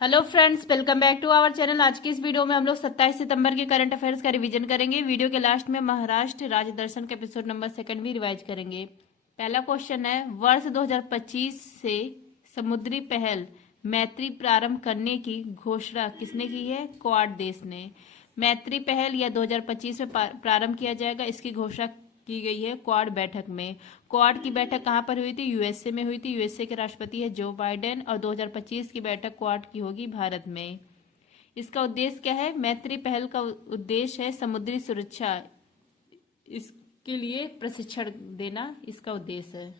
Hello friends, welcome back to our channel. आज की इस वीडियो में हम लोग 27 सितंबर के करंट अफेयर्स का रिवीजन करेंगे। वीडियो के लास्ट में महाराष्ट्र राज्य दर्शन के एपिसोड नंबर 2 भी रिवाइज करेंगे। पहला क्वेश्चन है, वर्ष 2025 से समुद्री पहल मैत्री प्रारंभ करने की घोषणा किसने की है? क्वाड देश ने। मैत्री पहल या 2025 में प्रारंभ किया जाएगा, इसकी घोषणा की गई है क्वाड बैठक में। क्वाड की बैठक कहां पर हुई थी? यूएसए में हुई थी। यूएसए के राष्ट्रपति है जो बाइडेन, और 2025 की बैठक क्वाड की होगी भारत में। इसका उद्देश्य क्या है? मैत्री पहल का उद्देश्य है समुद्री सुरक्षा, इसके लिए प्रशिक्षण देना इसका उद्देश्य है।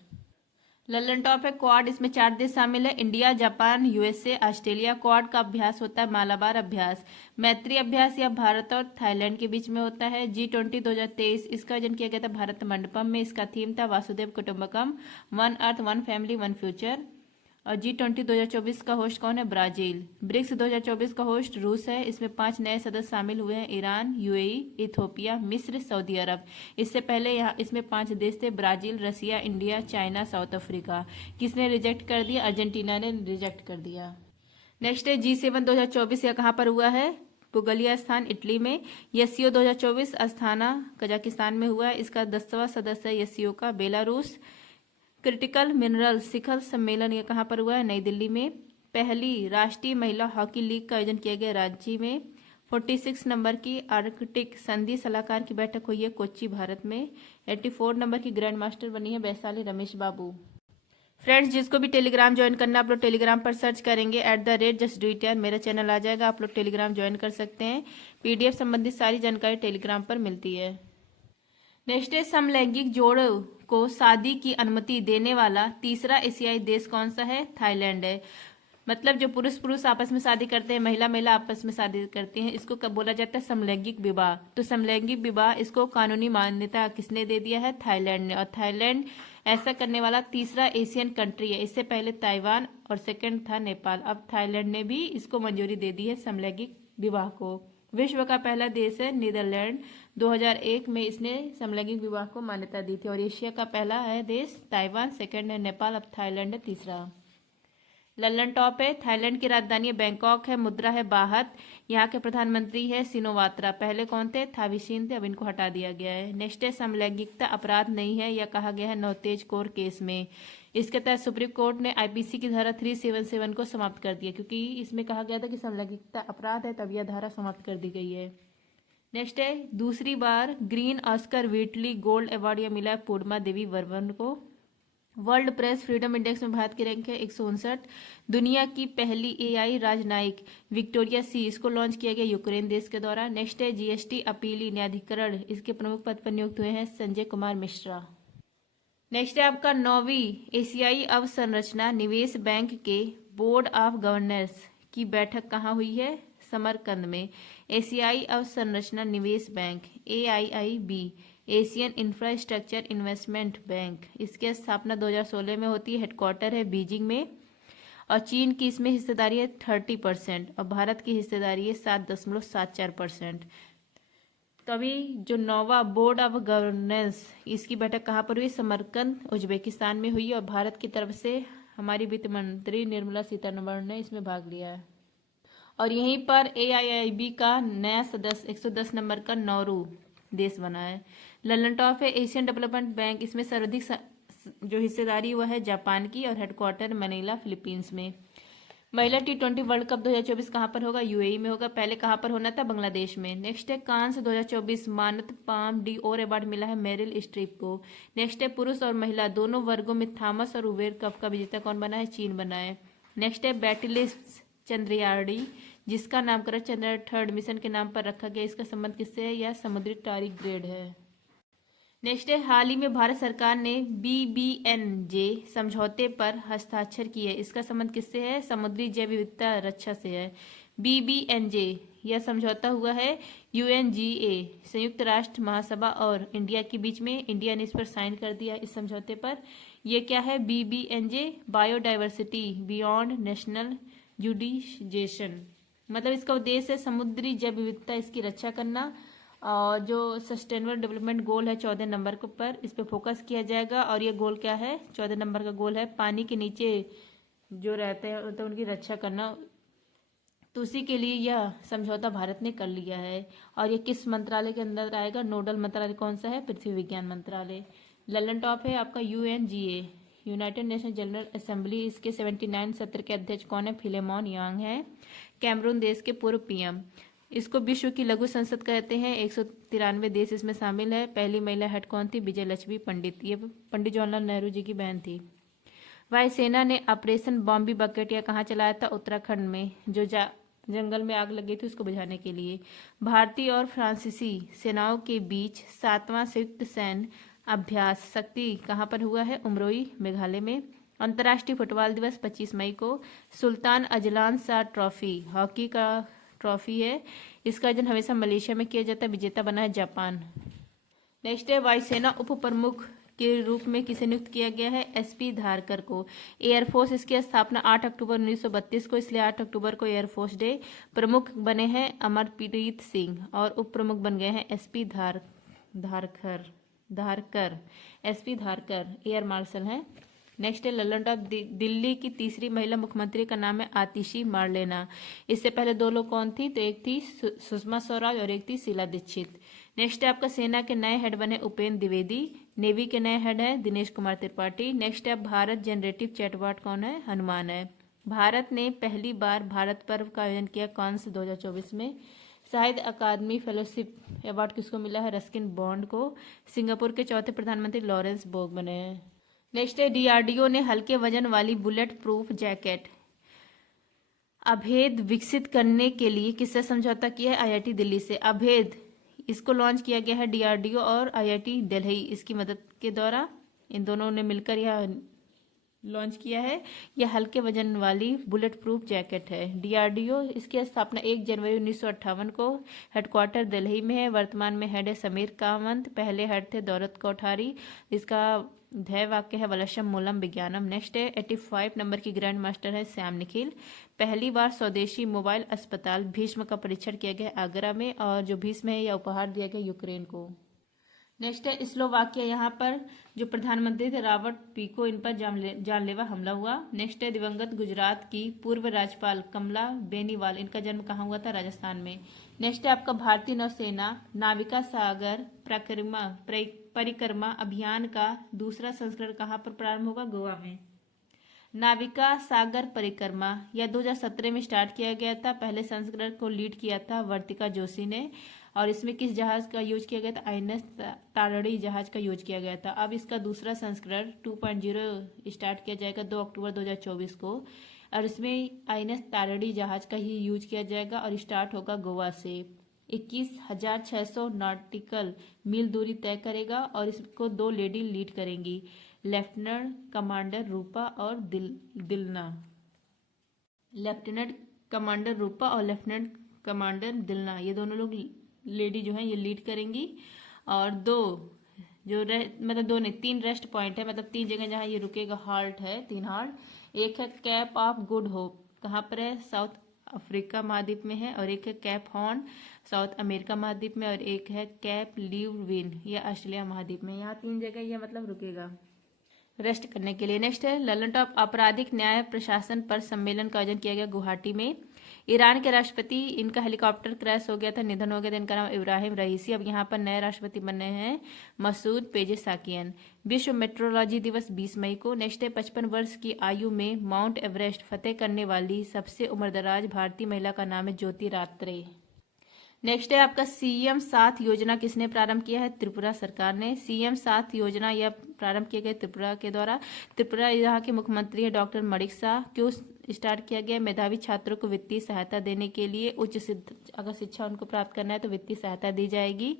लल्लन टॉप है क्वाड, इसमें 4 देश शामिल है, India, Japan, USA, Australia. Quad का अभ्यास होता है मालाबार अभ्यास। मैत्री अभ्यास या भारत और थाईलैंड के बीच में होता है। G20 2023 इसका आयोजन किया गया था भारत मंडपम में। इसका थीम था वासुदेव कुटुंबकम, one earth one family one future. और G20 2024 का होस्ट कौन है? ब्राजील। ब्रिक्स 2024 का होस्ट रूस है। इसमें 5 नए सदस्य शामिल हुए हैं, ईरान, यूएई, इथोपिया, मिस्र, सऊदी अरब। इससे पहले यहाँ इसमें 5 देश थे, ब्राजील, रसिया, इंडिया, चाइना, साउथ अफ्रीका। किसने रिजेक्ट कर दिया? अर्जेंटीना ने रिजेक्ट कर दिया। नेक्स्ट है G7 2024, यह कहाँ पर हुआ है? पुगलिया स्थान, इटली में। यसीओ 2024 अस्थाना, कजाकिस्तान में हुआ है। इसका 10वां सदस्य है यसीओ का, बेलारूस। क्रिटिकल मिनरल शिखर सम्मेलन ये कहाँ पर हुआ है? नई दिल्ली में। पहली राष्ट्रीय महिला हॉकी लीग का आयोजन किया गया रांची में। 46 नंबर की आर्कटिक संधि सलाहकार की बैठक हुई है कोच्चि, भारत में। 84 नंबर की ग्रैंड मास्टर बनी है वैशाली रमेश बाबू। फ्रेंड्स, जिसको भी टेलीग्राम ज्वाइन करना, आप लोग टेलीग्राम पर सर्च करेंगे @just do it यार, मेरा चैनल आ जाएगा। आप लोग टेलीग्राम ज्वाइन कर सकते हैं। पीडीएफ संबंधित सारी जानकारी टेलीग्राम पर मिलती है। नेक्स्ट है, समलैंगिक जोड़ों को शादी की अनुमति देने वाला तीसरा एशियाई देश कौन सा है? थाईलैंड है। मतलब जो पुरुष पुरुष आपस में शादी करते हैं, महिला महिला आपस में शादी करती हैं, इसको कब बोला जाता है? समलैंगिक विवाह। तो समलैंगिक विवाह इसको कानूनी मान्यता किसने दे दिया है? थाईलैंड ने। और थाईलैंड ऐसा करने वाला तीसरा एशियन कंट्री है। इससे पहले ताइवान और सेकंड था नेपाल। अब थाईलैंड ने भी इसको मंजूरी दे दी है समलैंगिक विवाह को। विश्व का पहला देश है नीदरलैंड, 2001 में इसने समलैंगिक विवाह को मान्यता दी थी। और एशिया का पहला है देश ताइवान, सेकंड है नेपाल, अब थाईलैंड है तीसरा। लल्लन टॉप है, थाईलैंड की राजधानी है बैंकॉक है, मुद्रा है बाहत। यहाँ के प्रधानमंत्री है सिनोवात्रा। पहले कौन थे? थाविसीन थे, अब इनको हटा दिया गया है। नेक्स्ट है, समलैंगिकता अपराध नहीं है, यह कहा गया है नवतेज कौर केस में। इसके तहत सुप्रीम कोर्ट ने आईपीसी की धारा 377 को समाप्त कर दिया, क्योंकि इसमें कहा गया था कि समलैंगिकता अपराध है, तब यह धारा समाप्त कर दी गई है। नेक्स्ट है, दूसरी बार ग्रीन ऑस्कर व्हीटली गोल्ड अवार्ड यह मिला है पूर्णिमा देवी वर्मन को। वर्ल्ड प्रेस फ्रीडम इंडेक्स में भारत की रैंक है 159। दुनिया की पहली एआई राजनयिक विक्टोरिया सी, इसको लॉन्च किया गया यूक्रेन देश के द्वारा। नेक्स्ट है, जीएसटी अपीली न्यायाधिकरण, इसके प्रमुख पद पर नियुक्त हुए हैं संजय कुमार मिश्रा। नेक्स्ट है आपका 9वीं एशियाई अवसंरचना निवेश बैंक के बोर्ड ऑफ गवर्नर्स की बैठक कहाँ हुई है? समरकंद में। एशियाई अवसंरचना निवेश bank AIIB, Asian infrastructure investment bank, इसकी स्थापना 2016 में होती है। हेडक्वार्टर है बीजिंग में। और चीन की इसमें हिस्सेदारी है 30% और भारत की हिस्सेदारी है 7.74%। तो अभी जो 9वां बोर्ड ऑफ गवर्नेंस, इसकी बैठक कहाँ पर हुई? समरकंद, उज्बेकिस्तान में हुई। और भारत की तरफ से हमारी वित्त मंत्री निर्मला सीतारमण ने इसमें भाग लिया है। और यहीं पर AIIB का नया सदस्य 110 नंबर का नौरू देश बना है। लल्लन टॉप है, एशियन डेवलपमेंट बैंक, इसमें सर्वाधिक जो हिस्सेदारी हुआ है जापान की। और हेडक्वार्टर मनीला, फिलीपींस में। महिला T20 वर्ल्ड कप 2024 कहाँ पर होगा? यूएई में होगा। पहले कहाँ पर होना था? बांग्लादेश में। नेक्स्ट है, कांस 2024 मानद पाम डी और अवार्ड मिला है मेरिल स्ट्रीप को। नेक्स्ट है, पुरुष और महिला दोनों वर्गों में थॉमस और उबेर कप का विजेता कौन बना है? चीन बना है। नेक्स्ट है, बैटिलिस्ट चंद्रयाड़ी, जिसका नामकरण चंद्रयान 3 मिशन के नाम पर रखा गया, इसका संबंध किससे है? यह समुद्री टारिक ग्रेड है। नेक्स्ट है, हाल ही में भारत सरकार ने BBNJ समझौते पर हस्ताक्षर किए, इसका संबंध किससे है? समुद्री जैव विविधता रक्षा से है। BBNJ यह समझौता हुआ है UNGA, संयुक्त राष्ट्र महासभा और इंडिया के बीच में। इंडिया ने इस पर साइन कर दिया इस समझौते पर। यह क्या है? BBNJ बायोडाइवर्सिटी बियॉन्ड नेशनल जुडिशेशन, मतलब इसका उद्देश्य है समुद्री जैव विविधता इसकी रक्षा करना। और जो सस्टेनेबल डेवलपमेंट गोल है 14 नंबर के ऊपर, इस पर फोकस किया जाएगा। और ये गोल क्या है? 14 नंबर का गोल है पानी के नीचे जो रहते हैं तो उनकी रक्षा करना, तो उसी के लिए यह समझौता भारत ने कर लिया है। और ये किस मंत्रालय के अंदर आएगा? नोडल मंत्रालय कौन सा है? पृथ्वी विज्ञान मंत्रालय। ललन टॉप है आपका UNGA, United nation general assembly. इसके 79 सत्र के अध्यक्ष कौन है? फिलेमोन यांग है, कैमरून देश के पूर्व PM। इसको विश्व की लघु संसद कहते हैं। 193 देश इसमें शामिल है। पहली महिला हेड कौन थी? विजय लक्ष्मी पंडित। ये पंडित जवाहरलाल नेहरू जी की बहन थी। वायुसेना ने ऑपरेशन बॉम्बी बकेट या कहाँ चलाया था? उत्तराखंड में, जो जंगल में आग लगी थी उसको बुझाने के लिए। भारतीय और फ्रांसीसी सेनाओं के बीच 7वां संयुक्त सैन्य अभ्यास शक्ति कहाँ पर हुआ है? उमरोई, मेघालय में। अंतर्राष्ट्रीय फुटबॉल दिवस 25 मई को। Sultan Azlan Shah trophy hockey का ट्रॉफी है। इसका आयोजन हमेशा मलेशिया में किया जाता है। विजेता बना है जापान। नेक्स्ट है वायुसेना उप प्रमुख के रूप में किसे नियुक्त किया गया है? SP धारकर को। एयरफोर्स, इसकी स्थापना 8 अक्टूबर 1932 को, इसलिए 8 अक्टूबर को एयरफोर्स डे। प्रमुख बने हैं अमरप्रीत सिंह और उप प्रमुख बन गए हैं SP Dharkar. SP Dharkar air marshal हैं। नेक्स्ट है ललन टॉप। दिल्ली की तीसरी महिला मुख्यमंत्री का नाम है आतिशी मार्लेना। इससे पहले 2 लोग कौन थी? तो एक थी सुषमा स्वराज और एक थी शीला दीक्षित। नेक्स्ट है आपका सेना के नए हेड बने उपेंद्र द्विवेदी। नेवी के नए हेड है दिनेश कुमार त्रिपाठी। नेक्स्ट है भारत जनरेटिव चैटबॉट कौन है? हनुमान है। भारत ने पहली बार भारत पर्व का आयोजन किया कौन से? 2024 में। साहित्य अकादमी फेलोशिप अवार्ड किसको मिला है? रस्किन बॉन्ड को। सिंगापुर के चौथे प्रधानमंत्री लॉरेंस बोग बने हैं। नेक्स्ट है DRDO ने हल्के वजन वाली बुलेट प्रूफ जैकेट अभेद विकसित करने के लिए किससे समझौता किया है? IIT दिल्ली से। अभेद इसको लॉन्च किया गया है DRDO और IIT दिल्ली इसकी मदद के द्वारा। इन दोनों ने मिलकर यह लॉन्च किया है। यह हल्के वजन वाली बुलेट प्रूफ जैकेट है। DRDO, इसकी स्थापना 1 जनवरी 1958 को। हेडक्वार्टर दिल्ली में है। वर्तमान में हेड है समीर कामत। पहले हेड थे दौलत कोठारी। इसका ध्येय वाक्य है वलशम मूलम विज्ञानम। नेक्स्ट है 85 नंबर की ग्रैंड मास्टर है श्याम निखिल। पहली बार स्वदेशी मोबाइल अस्पताल भीष्म का परीक्षण किया गया आगरा में, और जो भीष्म है यह उपहार दिया गया यूक्रेन को। नेक्स्ट है स्लोवाकिया। यहाँ पर जो प्रधानमंत्री थे रॉबर्ट पीको, इन पर जानलेवा हमला हुआ। नेक्स्ट है दिवंगत गुजरात की पूर्व राज्यपाल कमला बेनीवाल। इनका जन्म कहाँ हुआ था? राजस्थान में। नेक्स्ट है आपका भारतीय नौसेना नाविका सागर परिक्रमा अभियान का दूसरा संस्करण कहाँ पर प्रारंभ होगा? गोवा में। नाविका सागर परिक्रमा यह 2017 में स्टार्ट किया गया था। पहले संस्करण को लीड किया था वर्तिका जोशी ने। और इसमें किस जहाज का यूज किया गया था? INS तारणी जहाज का यूज किया गया था। अब इसका दूसरा संस्करण 2.0 स्टार्ट किया जाएगा 2 अक्टूबर 2024 को, और इसमें INS तारणी जहाज का ही यूज किया जाएगा और स्टार्ट होगा गोवा से। 21,600 नॉटिकल मील दूरी तय करेगा और इसको 2 लेडी लीड करेंगी, लेफ्टिनेंट कमांडर रूपा और दिलना। लेफ्टिनेंट कमांडर रूपा और लेफ्टिनेंट कमांडर दिलना, ये दोनों लोग लेडी जो हैं ये लीड करेंगी। और 3 रेस्ट पॉइंट है, मतलब 3 जगह जहाँ ये रुकेगा, हाल्ट है, 3 हाल्ट। एक है कैप ऑफ गुड होप, कहाँ पर है? साउथ अफ्रीका महाद्वीप में है। और एक है कैप हॉर्न, साउथ अमेरिका महाद्वीप में। और एक है कैप लीवविन, ये ऑस्ट्रेलिया महाद्वीप में। यहाँ 3 जगह ये मतलब रुकेगा रेस्ट करने के लिए। नेक्स्ट है ललन टॉप। आपराधिक न्याय प्रशासन पर सम्मेलन का आयोजन किया गया गुवाहाटी में। ईरान के राष्ट्रपति, इनका हेलीकॉप्टर क्रैश हो गया था, निधन हो गया था। इनका नाम इब्राहिम रईसी। अब यहाँ पर नए राष्ट्रपति बने हैं मसूद पेजेसाकियन। विश्व मेट्रोलॉजी दिवस 20 मई को। नेक्स्ट है 55 वर्ष की आयु में माउंट एवरेस्ट फतेह करने वाली सबसे उम्रदराज भारतीय महिला का नाम है ज्योति रात्रे। नेक्स्ट है आपका CM 7 योजना किसने प्रारंभ किया है? त्रिपुरा सरकार ने। CM 7 योजना यह प्रारंभ किया गया त्रिपुरा के द्वारा। त्रिपुरा यहाँ के मुख्यमंत्री है डॉक्टर मणिक शाह। क्यों स्टार्ट किया गया? मेधावी छात्रों को वित्तीय सहायता देने के लिए। अगर शिक्षा उनको प्राप्त करना है तो वित्तीय सहायता दी जाएगी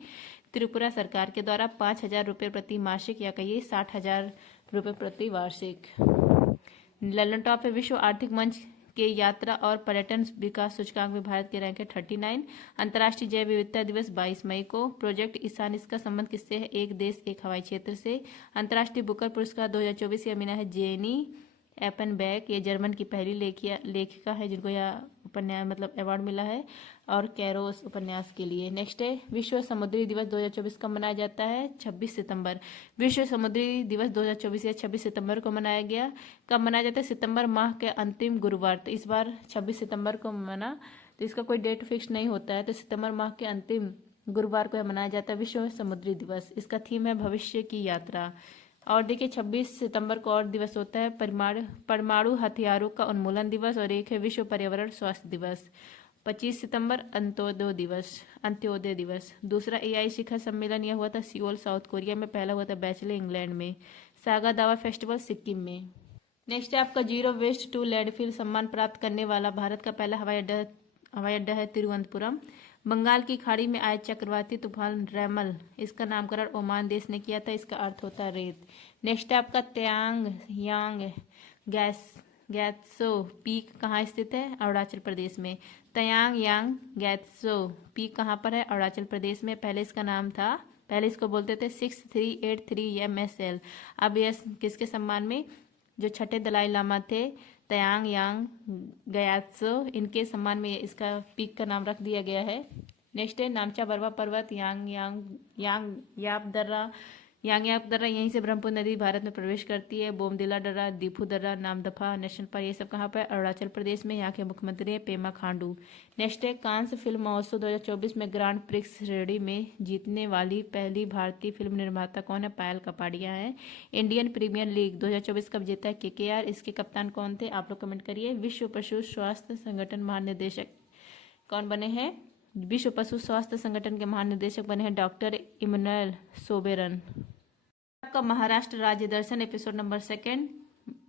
त्रिपुरा सरकार के द्वारा। 5,000 रुपये प्रति मासिक, या कहिए 60,000 रुपये प्रति वार्षिक। ललन टॉप है विश्व आर्थिक मंच के यात्रा और पर्यटन विकास सूचकांक में भारत के रैंक है 39। अंतर्राष्ट्रीय जैव विविधता दिवस 22 मई को। प्रोजेक्ट ईशान, इसका संबंध किससे है? एक देश एक हवाई क्षेत्र से। अंतर्राष्ट्रीय बुकर पुरस्कार 2024 यह मिला है जेनी एपनबैक, ये जर्मन की पहली लेखिका है जिनको यह उपन्यास मतलब अवार्ड मिला है, और कैरोस उपन्यास के लिए। नेक्स्ट है विश्व समुद्री दिवस 2024 कब मनाया जाता है? 26 सितंबर। विश्व समुद्री दिवस 2024 या 26 सितंबर को मनाया गया। कब मनाया जाता है? सितंबर माह के अंतिम गुरुवार। तो इस बार 26 सितंबर को मना, तो इसका कोई डेट फिक्स नहीं होता है, तो सितंबर माह के अंतिम गुरुवार को यह मनाया जाता है विश्व समुद्री दिवस। इसका थीम है भविष्य की यात्रा। और देखिए 26 सितंबर को और दिवस होता है परमाणु हथियारों का उन्मूलन दिवस, और एक है विश्व पर्यावरण स्वास्थ्य दिवस। 25 सितंबर अंत्योदय दिवस। दूसरा एआई शिखर सम्मेलन यह हुआ था सियोल साउथ कोरिया में। पहला हुआ था बैचले इंग्लैंड में। सागा दावा फेस्टिवल सिक्किम में। नेक्स्ट है आपका जीरो वेस्ट टू लैंडफिल सम्मान प्राप्त करने वाला भारत का पहला हवाई अड्डा है तिरुवनंतपुरम। बंगाल की खाड़ी में आए चक्रवाती तूफान रैमल, इसका नामकरण ओमान देश ने किया था। इसका अर्थ होता है रेत। नेक्स्ट है आपका त्यांग यांग गैत्सो पीक कहाँ स्थित है? अरुणाचल प्रदेश में। तयांग यांग गैत्सो पीक कहाँ पर है? अरुणाचल प्रदेश में। पहले इसका नाम था, पहले इसको बोलते थे 6383 MSL। अब यह किसके सम्मान में? जो छठे दलाई लामा थे तयांग यांग गयात्सो, इनके सम्मान में इसका पीक का नाम रख दिया गया है। नेक्स्ट है नामचा बरवा पर्वत यांग याप दर्रा यहीं से ब्रह्मपुत्र नदी भारत में प्रवेश करती है। बोमदिला दर्रा, दीफू दर्रा, नामदफा नेशनल पार्क, ये सब कहाँ पर? अरुणाचल प्रदेश में। यहाँ के मुख्यमंत्री है पेमा खांडू। नेक्स्ट है कांस फिल्म महोत्सव 2024 में ग्रांड प्रिक्स श्रेणी में जीतने वाली पहली भारतीय फिल्म निर्माता कौन है? पायल कपाड़िया है। इंडियन प्रीमियर लीग 2024 कब जीता है? KKR। इसके कप्तान कौन थे? आप लोग कमेंट करिए। विश्व पशु स्वास्थ्य संगठन महानिदेशक कौन बने हैं? विश्व पशु स्वास्थ्य संगठन के महानिदेशक बने हैं डॉक्टर इमनुएल सोबेरन। आपका महाराष्ट्र राज्य दर्शन एपिसोड नंबर 2।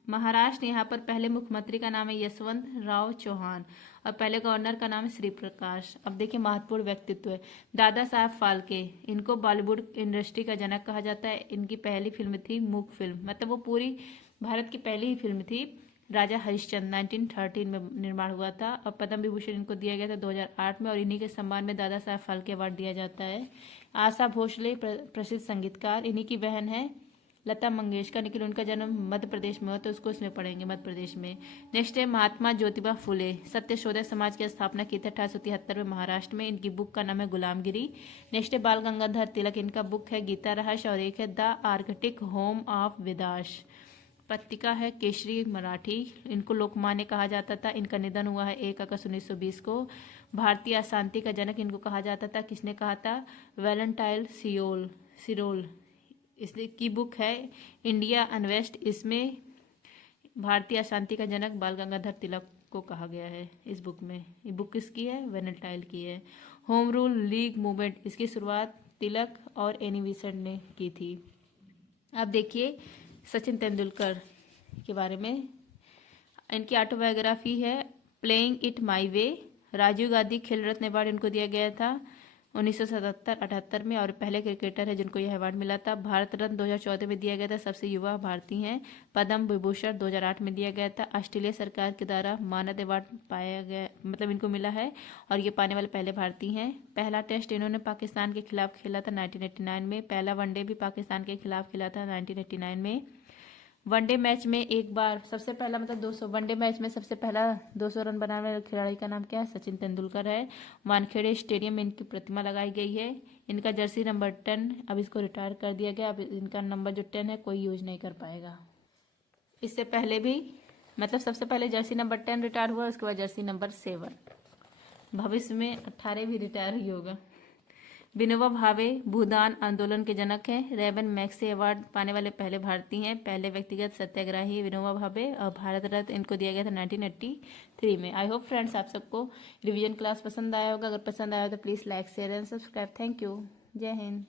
महाराष्ट्र, यहाँ पर पहले मुख्यमंत्री का नाम है यशवंत राव चौहान, और पहले गवर्नर का नाम है श्री प्रकाश। अब देखिए महत्वपूर्ण व्यक्तित्व है दादा साहब फाल्के। इनको बॉलीवुड इंडस्ट्री का जनक कहा जाता है। इनकी पहली फिल्म थी मूक फिल्म, मतलब वो पूरी भारत की पहली ही फिल्म थी। राजा हरिश्चंद्र 1913 में निर्माण हुआ था, और पद्म विभूषण इनको दिया गया था 2008 में, और इन्हीं के सम्मान में दादा साहब फाल्के अवार्ड दिया जाता है। आशा भोसले प्रसिद्ध संगीतकार, इन्हीं की बहन है लता मंगेशकर, लेकिन उनका जन्म मध्य प्रदेश में हुआ, तो उसको इसमें पढ़ेंगे मध्य प्रदेश में। नेक्स्ट है महात्मा ज्योतिबा फुले, सत्यशोधक समाज की स्थापना की थी 1873 में महाराष्ट्र में। इनकी बुक का नाम है गुलामगिरी। नेक्स्ट है बाल गंगाधर तिलक, इनका बुक है गीता रहस्य, और एक है the Arctic home of Vedas. पत्रिका है केसरी मराठी, इनको लोकमान्य कहा जाता था। इनका निधन हुआ है 1 अगस्त 1920 को। भारतीय अशांति का जनक इनको कहा जाता था। किसने कहा था? वैलेंटाइन सिरोल। इसलिए की बुक है इंडिया अनवेस्ट, इसमें भारतीय अशांति का जनक बाल गंगाधर तिलक को कहा गया है इस बुक में। ये बुक किसकी है? वैलेंटाइन की है। होम रूल लीग मूवमेंट, इसकी शुरुआत तिलक और एनी बेसेंट ने की थी। अब देखिए सचिन तेंदुलकर के बारे में, इनकी ऑटोबायोग्राफी है प्लेइंग इट माई वे। राजीव गांधी खेल रत्न अवार्ड इनको दिया गया था 1977-78 में, और पहले क्रिकेटर है जिनको यह अवार्ड मिला था। भारत रत्न 2014 में दिया गया था, सबसे युवा भारतीय हैं। पद्म विभूषण 2008 में दिया गया था। ऑस्ट्रेलिया सरकार के द्वारा मानद अवार्ड पाया गया, मतलब इनको मिला है, और ये पाने वाले पहले भारतीय हैं। पहला टेस्ट इन्होंने पाकिस्तान के खिलाफ खेला था 1989 में। पहला वनडे भी पाकिस्तान के खिलाफ खेला था 1989 में। वनडे मैच में एक बार सबसे पहला, मतलब 200 वनडे मैच में सबसे पहला 200 रन बनाने वाले खिलाड़ी का नाम क्या है? सचिन तेंदुलकर है। वानखेड़े स्टेडियम में इनकी प्रतिमा लगाई गई है। इनका जर्सी नंबर 10, अब इसको रिटायर कर दिया गया। अब इनका नंबर जो 10 है कोई यूज नहीं कर पाएगा। इससे पहले भी, मतलब सबसे पहले जर्सी नंबर 10 रिटायर हुआ, उसके बाद जर्सी नंबर 7। भविष्य में 18 भी रिटायर ही होगा। विनोबा भावे भूदान आंदोलन के जनक हैं। रेबन मैक्से अवार्ड पाने वाले पहले भारतीय हैं। पहले व्यक्तिगत सत्याग्रही विनोबा भावे, और भारत रत्न इनको दिया गया था 1983 में। आई होप फ्रेंड्स आप सबको रिवीजन क्लास पसंद आया होगा। अगर पसंद आया हो तो please like share and subscribe. Thank you. जय हिंद।